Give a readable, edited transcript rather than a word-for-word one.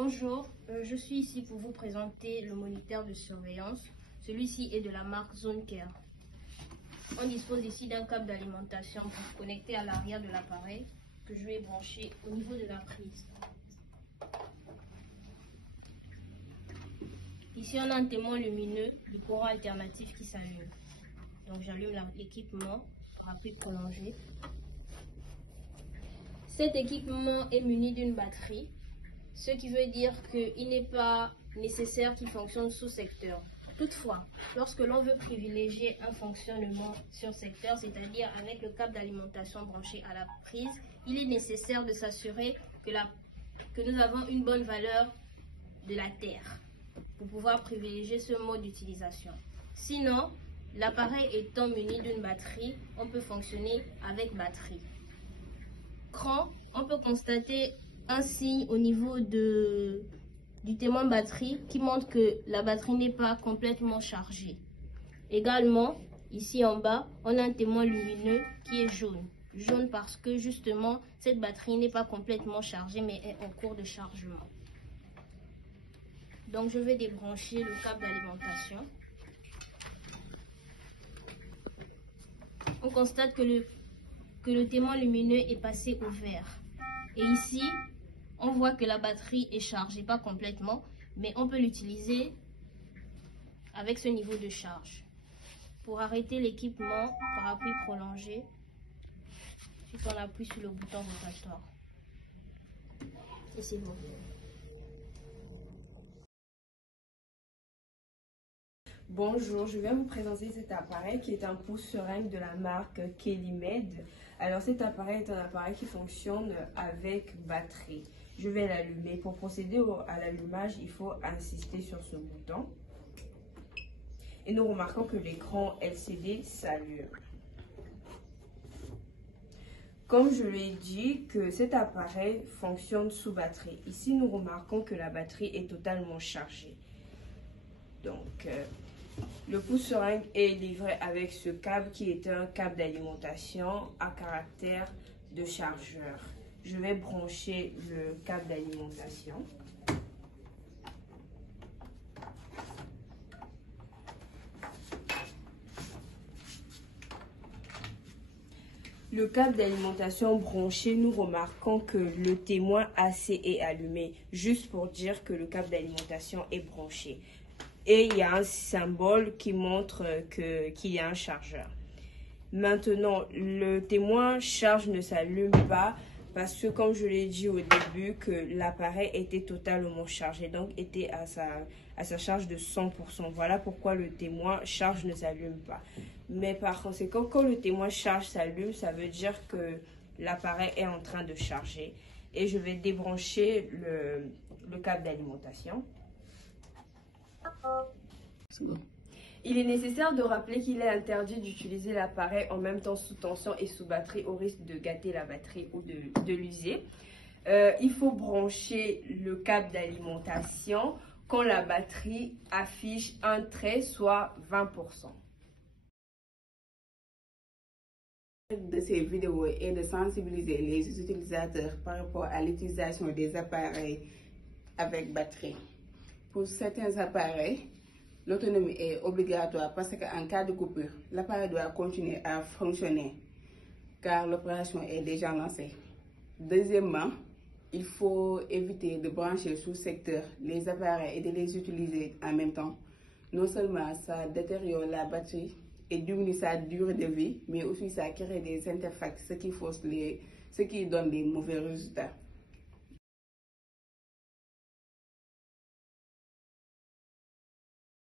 Bonjour, je suis ici pour vous présenter le moniteur de surveillance. Celui-ci est de la marque ZoneCare. On dispose ici d'un câble d'alimentation pour se connecter à l'arrière de l'appareil que je vais brancher au niveau de la prise. Ici, on a un témoin lumineux du courant alternatif qui s'allume. Donc, j'allume l'équipement rapide prolongé. Cet équipement est muni d'une batterie, ce qui veut dire qu'il n'est pas nécessaire qu'il fonctionne sous secteur. Toutefois, lorsque l'on veut privilégier un fonctionnement sur secteur, c'est-à-dire avec le câble d'alimentation branché à la prise, il est nécessaire de s'assurer que nous avons une bonne valeur de la terre pour pouvoir privilégier ce mode d'utilisation. Sinon, l'appareil étant muni d'une batterie, on peut fonctionner avec batterie. Cran, on peut constater un signe au niveau du témoin batterie qui montre que la batterie n'est pas complètement chargée. Également, ici en bas, on a un témoin lumineux qui est jaune. Jaune parce que justement, cette batterie n'est pas complètement chargée mais est en cours de chargement. Donc je vais débrancher le câble d'alimentation. On constate que le témoin lumineux est passé au vert. Et ici, on voit que la batterie est chargée, pas complètement, mais on peut l'utiliser avec ce niveau de charge. Pour arrêter l'équipement par appui prolongé, on appuie sur le bouton rotatoire. Et c'est bon. Bonjour, je vais vous présenter cet appareil qui est un pouce-seringue de la marque Kellymed. Alors cet appareil est un appareil qui fonctionne avec batterie. Je vais l'allumer. Pour procéder à l'allumage, il faut insister sur ce bouton. Et nous remarquons que l'écran LCD s'allume. Comme je l'ai dit, que cet appareil fonctionne sous batterie. Ici, nous remarquons que la batterie est totalement chargée. Donc, le pouce-seringue est livré avec ce câble qui est un câble d'alimentation à caractère de chargeur. Je vais brancher le câble d'alimentation. Le câble d'alimentation branché, nous remarquons que le témoin AC est allumé, juste pour dire que le câble d'alimentation est branché. Et il y a un symbole qui montre qu'il y a un chargeur. Maintenant, le témoin charge ne s'allume pas parce que, comme je l'ai dit au début, que l'appareil était totalement chargé, donc était à sa charge de 100%. Voilà pourquoi le témoin charge ne s'allume pas. Mais par conséquent, quand le témoin charge s'allume, ça veut dire que l'appareil est en train de charger. Et je vais débrancher le câble d'alimentation. Il est nécessaire de rappeler qu'il est interdit d'utiliser l'appareil en même temps sous tension et sous batterie au risque de gâter la batterie ou de l'user. Il faut brancher le câble d'alimentation quand la batterie affiche un trait, soit 20%. De ces vidéos est de sensibiliser les utilisateurs par rapport à l'utilisation des appareils avec batterie. Pour certains appareils, l'autonomie est obligatoire parce qu'en cas de coupure, l'appareil doit continuer à fonctionner car l'opération est déjà lancée. Deuxièmement, il faut éviter de brancher sous secteur les appareils et de les utiliser en même temps. Non seulement ça détériore la batterie et diminue sa durée de vie, mais aussi ça crée des interfacts, ce qui donne des mauvais résultats.